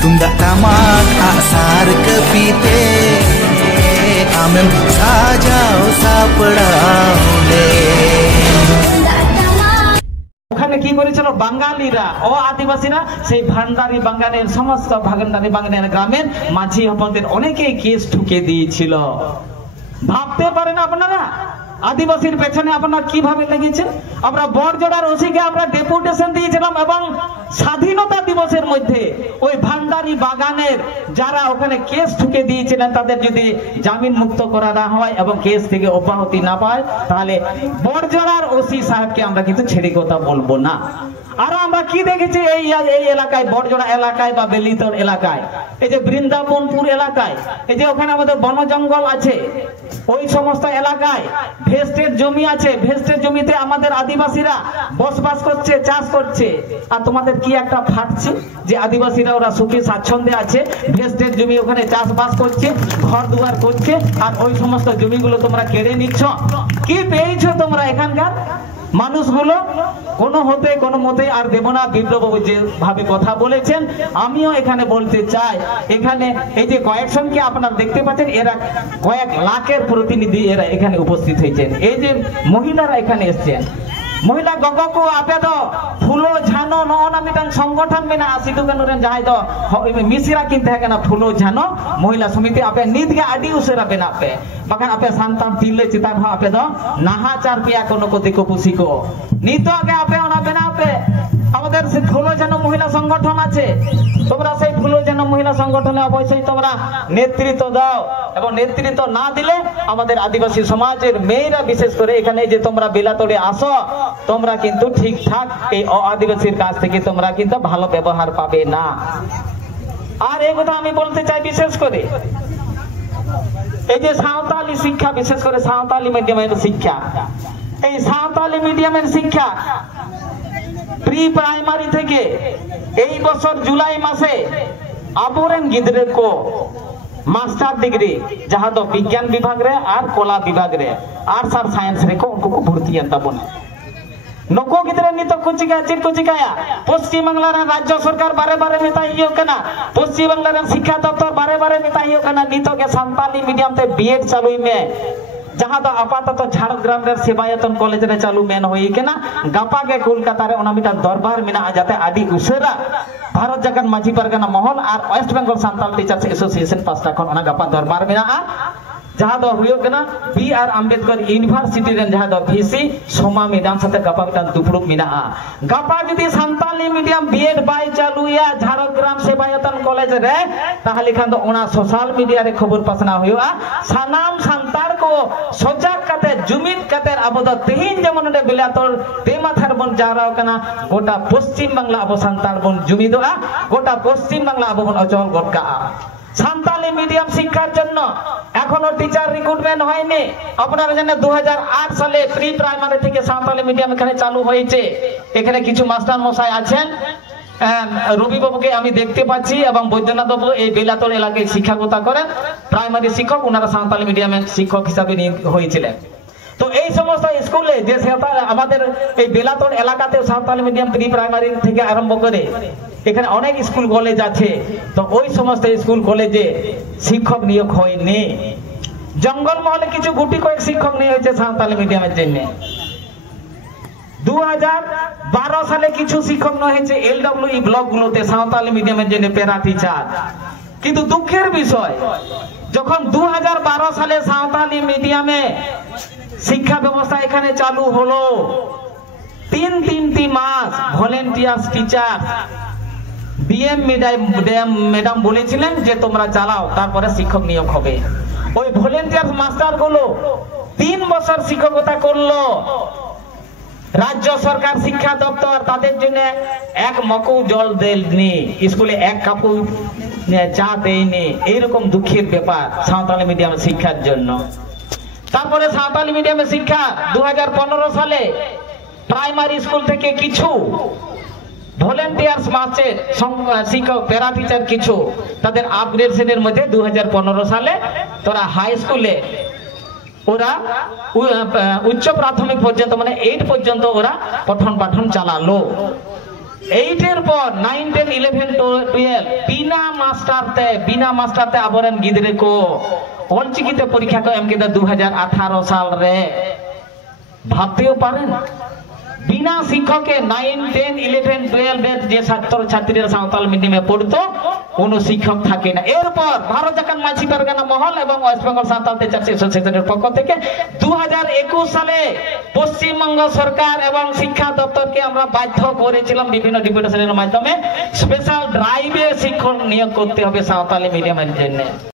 Tunggak tamak aksar kepite Amem sajau sapdaule ওখানে কি করেছিল বাঙালিরা ও আদিবাসীরা সেই ভান্ডারি বাঙালির সমস্ত ভান্ডারি বাঙালির গ্রামের মাঝি হপনদের অনেকেই কেস ঠুকে দিয়েছিল। ভাবতে পারেন আপনারা আদিবাসীর পেছনে আপনার কিভাবে লেগেছে। আমরা বড়জোড়ার ওসিকে আমরা ডেপুটেশন দিয়েছিলাম এবং স্বাধীনতা দিবসের মধ্যে ওই ভান্ডারি বাগানের যারা ওখানে কেস ঠুকে দিয়েছিলেন তাদের যদি জামিন মুক্ত করা না হয় এবং কেস থেকে অব্যাহতি না পায় তাহলে বড়জোড়ার ওসি সাহেবকে আমরা কিন্তু ছেড়ে কথা বলবো না। আর আমরা কি দেখেছি এই এলাকায় বড়জোড়া এলাকায় বা বেলিতর এলাকায় এই যে বৃন্দাবনপুর এলাকায় এই যে ওখানে আমাদের বন জঙ্গল আছে ওই সমস্ত এলাকায় ভেস্টের জমি আছে। ভেস্টের জমিতে আমাদের আদিবাসীরা বসবাস করছে চাষ করছে আর তোমাদের কি একটা ফাটছে যে আদিবাসীরা ওরা সুখী স্বাচ্ছন্দ্যে আছে ভেস্টের জমি ওখানে চাষবাস করছে ঘর দুয়ার করছে আর ওই সমস্ত জমিগুলো তোমরা কেড়ে নিচ্ছ। কি পেয়েছো তোমরা এখানকার মানুষগুলো? কোনো মতে আর দেব না। বিপ্লববাবু যে ভাবে কথা বলেছেন আমিও এখানে বলতে চাই এখানে এই যে কয়েকজনকে আপনারা দেখতে পাচ্ছেন এরা কয়েক লাখের প্রতিনিধি এরা এখানে উপস্থিত হয়েছেন। এই যে মহিলারা এখানে এসছেন মহিলা গগকু আপে দ ফুলো ঝানো ননা মিটাং সংগঠন মেনা সিধু কানু রেন যাহাই দ মিसिरा किन तहे कना फुलो झानो महिला समिति आपे नीत के आडी उसेरा बेना पे बाखान आपे सान्तान तिले चितान हो आपे दो नाहाचार पिया कोनो को दिको पुसी को नीतो के आपे ओना बेना पे আমাদের সেই ফুলো জানো মহিলা সংগঠন আছে তোমরা সেই ফুলো জানো মহিলা সংগঠনে অবশ্যই তোমরা নেতৃত্ব দাও এবং নেতৃত্ব না দিলে আমাদের আদিবাসী সমাজের মেয়েরা বিশেষ করে এখানে যে তোমরা বেলাতড়ে আসো তোমরা কিন্তু ঠিকঠাক এই আদিবাসীর কাছ থেকে তোমরা কিন্তু ভালো ব্যবহার পাবে না। আর এই কথা আমি বলতে চাই বিশেষ করে এই যে সাঁওতালি শিক্ষা বিশেষ করে সাঁওতালি মিডিয়ামের শিক্ষা এই সাঁওতালি মিডিয়ামের শিক্ষা প্রি প্রাইমারি থেকে এই বছর জুলাই মাসে আবরেন গিদ্রে কো मास्टर डिग्री जहां दो विज्ञान विभाग रे और कला विभाग रे आर्ट्स और साइंस रे को उनको को भर्ती अंता बन नको गिद्रे नि तो को चिकाया पश्चिम बांग्ला रे राज्य सरकार बारे मेताइयो कना पश्चिम बांग्ला रे शिक्षा दफ्तर बारे मेताइयो कना नितो के संताली मीडियम ते बीएड चालू में जहां तो आपातत झाड़ग्राम रे सेवायतन कॉलेज रे चालू मेन होई केना गापा के कोलकाता रे ओना मिटा दरबार मेना जाते आदि उसेरा भारत जगन माझी परगना महल और west Bengal Santal teachers association पास्टा खन ओना गापा दरबार मेना जहां दो हुयो केना बी आर अम्बेडकर यूनिवर्सिटी रे जहां दो भिसी सोमा मैदान साथे गापा मिटा दुपुड़ुक मेना गापा जदी सान्ताली मीडियम बीएड बाय चालुया झाड़ग्राम सेवायतन कॉलेज रे ताहले खान दो ओना सोशल मीडिया रे खबर पासना हुआ सानाम सान्ताल को सजाग कते जुमिद कते अब दो तेहिन जेमन रे बिलातोर तेमाथार बन जाराव कना गोटा पश्चिम बांग्ला अब सान्ताल बन जुमिदोआ गोटा पश्चिम बांग्ला अब बन अचल गटका সাঁওতালি মিডিয়াম শিক্ষার জন্য এখনো টিচার রিক্রুটমেন্ট হয়নি। আপনারা জানেন 2008 সালে প্রি প্রাইমারি থেকে সাঁওতালি মিডিয়াম এখানে চালু হয়েছে। এখানে কিছু মাস্টার মশাই আছেন রবি বাবুকে আমি দেখতে পাচ্ছি এবং বৈদ্যনাথ বাবু এই বেলাতল এলাকায় শিক্ষকতা করেন প্রাইমারি শিক্ষক ওনারা সাঁওতালি মিডিয়ামের শিক্ষক হিসাবে নিয়োগ হয়েছিলেন। তো এই সমস্ত স্কুলে যে আমাদের এই বেলাতল এলাকাতে সাঁওতালি মিডিয়াম প্রি প্রাইমারি থেকে আরম্ভ করে এখানে অনেক স্কুল কলেজ আছে তো ওই সমস্ত স্কুল কলেজে শিক্ষক নিয়োগ হয়নি। জঙ্গল মহলে কিছু গুটি কয়েক শিক্ষক নিয়োগ হয়েছে সাঁওতালি মিডিয়ামের জন্য। 2012 সালে কিছু শিক্ষক নিয়োগ হয়েছে এলডব্লিউ ব্লকগুলোতে সাঁওতালি মিডিয়ামের জন্য প্যারা টিচার। কিন্তু দুঃখের বিষয় যখন 2012 সালে সাঁওতালি মিডিয়ামে শিক্ষা ব্যবস্থা এখানে চালু হলো 3 মাস ভলেন্টিয়ার টিচার বিএম ম্যাডাম বলেছিলেন যে তোমরা চালাও তারপরে শিক্ষক নিয়োগ হবে। ওই ভলেন্টিয়ার মাস্টার গুলো 3 বছর শিক্ষকতা করলো। রাজ্য সরকার শিক্ষা দপ্তর তাদের জন্য এক মকু জল দেয়নি স্কুলে এক কাপড় চা দেয়নি। এইরকম দুঃখের ব্যাপার সাঁওতালি মিডিয়ামের শিক্ষার জন্য। তারপরে সাঁওতালি মিডিয়ামের শিক্ষা 2015 সালে প্রাইমারি স্কুল থেকে কিছু ভলেন্টিয়ার্স মাস্টার শিক্ষক প্যারা টিচার কিছু তাদের আপগ্রেডেশনের মধ্যে 2015 সালে তোরা হাই স্কুলে ওরা উচ্চ প্রাথমিক পর্যন্ত মানে 8 পর্যন্ত ওরা পঠন পাঠন চালালো। 8 এর পর 9, 10, 11, 12 3 बिना मास्टर आबोरेन गिदरे को अलचिकिते परीक्षा को एम केदा 2018 साल रे भाबतेও पारेन बिना शिक्षक के 9, 10, 11, 12 যে ছাত্র ছাত্রীরা সাঁওতাল মিডিয়ামে পড়তো কোনো শিক্ষক থাকে না। এরপর ভারত জাকাত মাঝি পারগানা মহল এবং ওয়েস্ট বেঙ্গল সাঁওতাল টিচার্স অ্যাসোসিয়েশনের পক্ষ থেকে 2021 সালে পশ্চিমবঙ্গ সরকার এবং শিক্ষা দপ্তরকে আমরা বাধ্য করেছিলাম বিভিন্ন ডেপুটেশনের মাধ্যমে স্পেশাল ড্রাইভে শিক্ষক নিয়োগ করতে হবে সাঁওতালি মিডিয়ামের জন্য।